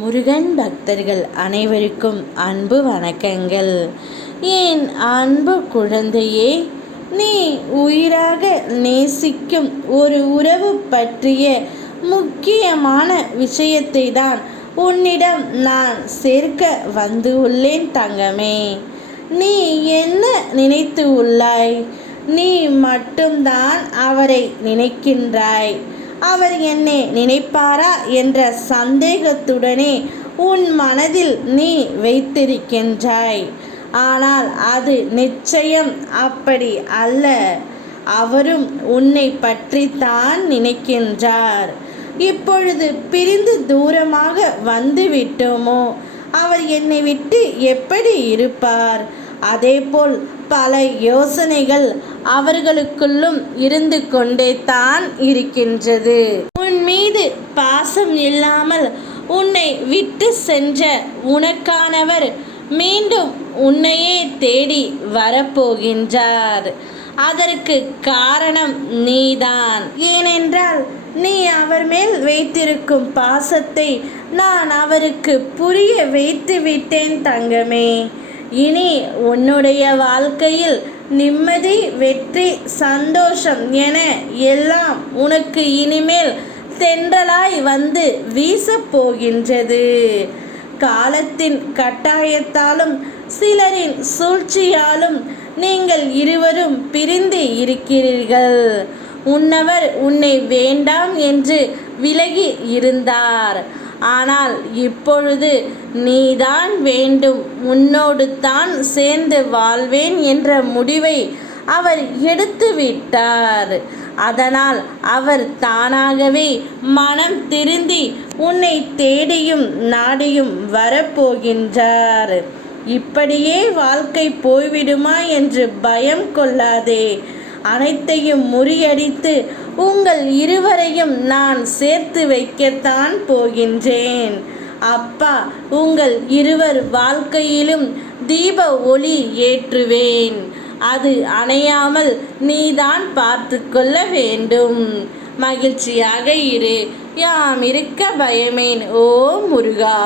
முருகன் பக்தர்கள் அனைவருக்கும் அன்பு வணக்கங்கள். என் அன்பு குழந்தையே நீ உயிராக நேசிக்கும் ஒரு உறவு பற்றிய முக்கியமான விஷயத்தை தான் உன்னிடம் நான் சேர்க்க வந்து உள்ளேன் தங்கமே. நீ என்ன நினைத்து உள்ளாய்? நீ மட்டும்தான் அவரை நினைக்கின்றாய். அவர் என்னை நினைப்பாரா என்ற சந்தேகத்துடனே உன் மனதில் நீ வைத்திருக்கின்றாய். ஆனால் அது நிச்சயம் அப்படி அல்ல. அவரும் உன்னை பற்றித்தான் நினைக்கின்றார். இப்பொழுது பிரிந்து தூரமாக வந்து விட்டோமோ அவர் என்னை விட்டு எப்படி இருப்பார்? அதேபோல் பல யோசனைகள் அவர்களுக்குள்ளும் இருந்து கொண்டே தான் இருக்கின்றது. உன் மீது பாசம் இல்லாமல் உன்னை விட்டு சென்ற உனக்கானவர் மீண்டும் உன்னையே தேடி வரப்போகின்றார். அதற்கு காரணம் நீதான். ஏனென்றால் நீ அவர் மேல் வைத்திருக்கும் பாசத்தை நான் அவருக்கு புரிய வைத்து விட்டேன் தங்கமே. இனி உன்னுடைய வாழ்க்கையில் நிம்மதி வெற்றி சந்தோஷம் என எல்லாம் உனக்கு இனிமேல் தென்றலாய் வந்து வீசப் போகின்றது. காலத்தின் கட்டாயத்தாலும் சிலரின் சூழ்ச்சியாலும் நீங்கள் இருவரும் பிரிந்து இருக்கிறீர்கள். உன்னவர் உன்னை வேண்டாம் என்று விலகி இருந்தார். ஆனால் இப்பொழுது நீதான் வேண்டும். உன்னோடு தான் சேர்ந்து வாழ்வேன் என்ற முடிவை அவர் எடுத்து விட்டார் அதனால் அவர் தானாகவே மனம் திருந்தி உன்னை தேடியும் நாடியும் வரப்போகின்றார். இப்படியே வாழ்க்கை போய்விடுமா என்று பயம் கொள்ளாதே. அனைத்தையும் முறியடித்து உங்கள் இருவரையும் நான் சேர்த்து வைக்கத்தான் போகின்றேன். அப்பா உங்கள் இருவர் வாழ்க்கையிலும் தீப ஒளி ஏற்றுவேன். அது அணையாமல் நீதான் பார்த்து கொள்ள வேண்டும். மகிழ்ச்சியாக இரு யாம் இருக்க பயமேன் ஓ முருகா.